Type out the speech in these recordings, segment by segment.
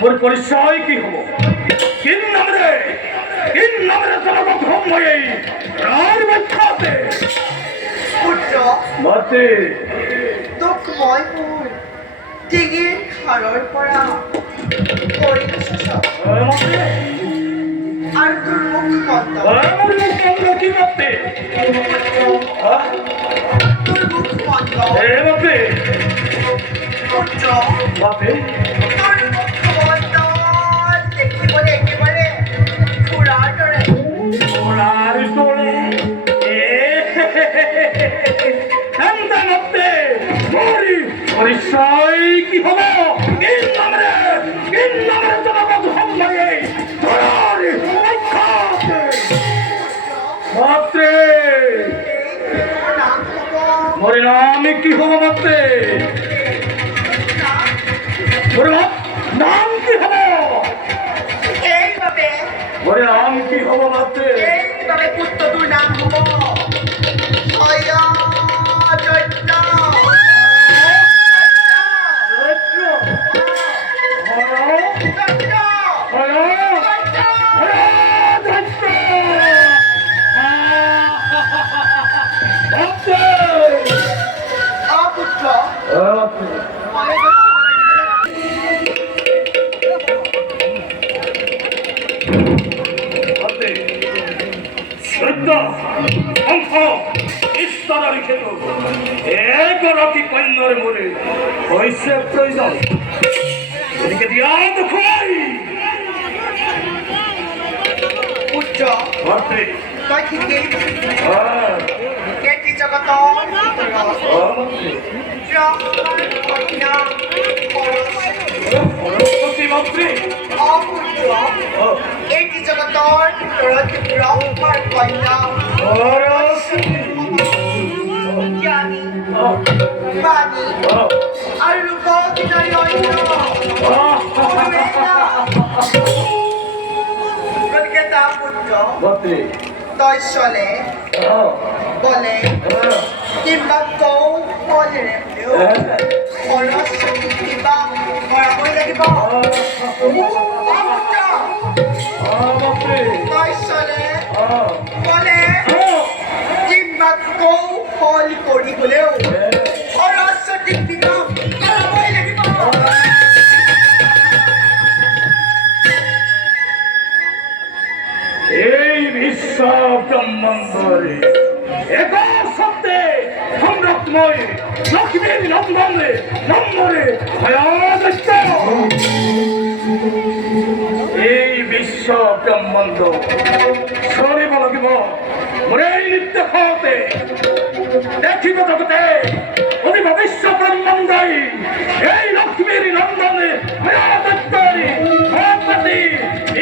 মোর পরিচয় কি হব কিন নামরে জনগণ হয়ে রার মধ্যে পুত্র মাতে তোক মই মোৰ ডিঙিৰ খাৰৰ পৰা কৰি মাতে আৰু তোৰ মুখ বন্ধ মোৰ মুখ বন্ধ কি মাতে তোৰ মুখ বন্ধ মাতে পুত্ৰ মাতে তোৰ মুখ বন্ধ দেখিবলৈ একেবাৰে খুৰাৰ দৰে খুৰাৰ দৰে পরিচয় কি হব কিন নামরে জনপদ হয়ে মাত্রে কি হবো মাত্রে ওরে বাপ, নাম কি হবো এইভাবে ওরে নাম কি হবো মাত্রে এইভাবে পুত্র তোর নাম হবো ছয়া চৈত্য অপুত্র শ্রদ্ধা অংশ ঈশ্বর লিখিত এগরাকি কন্যার মনে হয়েছে প্রয়োজন এদিকে দিয়া তো খুয়াই পুত্র মাত্রে তুই ঠিকই এটি জগত সরস্বতী মাত্রে অপুত্র এটি জগতর ব্রহ্মার কন্যা জ্ঞানী বাণী আর রূপবিনারী অন্য গতিকে তা পুত্র মাত্রে তই চলে বলে কিংবা কৌশলে সৰস্বতী কিবা কৰাবই লাগিব তই চলে বলে কিংবা কৌশল কৰি হলেও সৰস্বতী কিবা কৰাবই লাগিব এই বিশ্ব ব্রহ্মাণ্ডরে এক সত্যে সংরক্ষময় লক্ষ্মীর নন্দনে নম্বরে ভয়াদস্ত এই বিশ্ব ব্রহ্মাণ্ড সরিব লাগিব মোরে এই নিত্য খাওয়াতে দেখিব জগতে অতি ভবিষ্য ব্রহ্মাণ্ডই এই লক্ষ্মীর নন্দনে ভয়াদস্তরি ভগবতী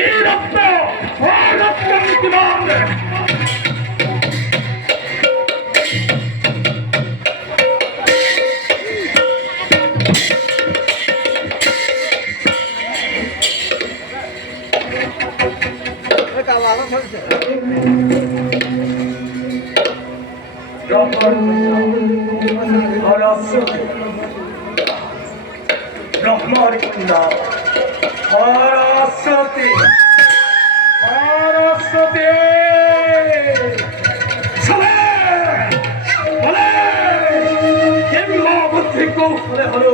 এই রত্ন কিমান ব্রহ্মার কন্যা সরস্বতী সরস্বতী বুদ্ধি কৌশলে হলো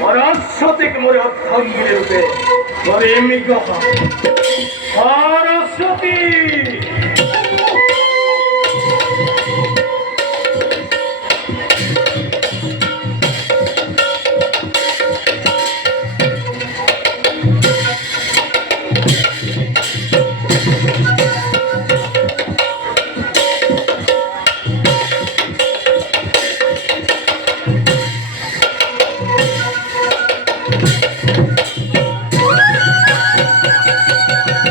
সরস্বতীকে মোরে অর্থাঙ্গিরে রূপে ধরে এমনি গ্রহ সরস্বতী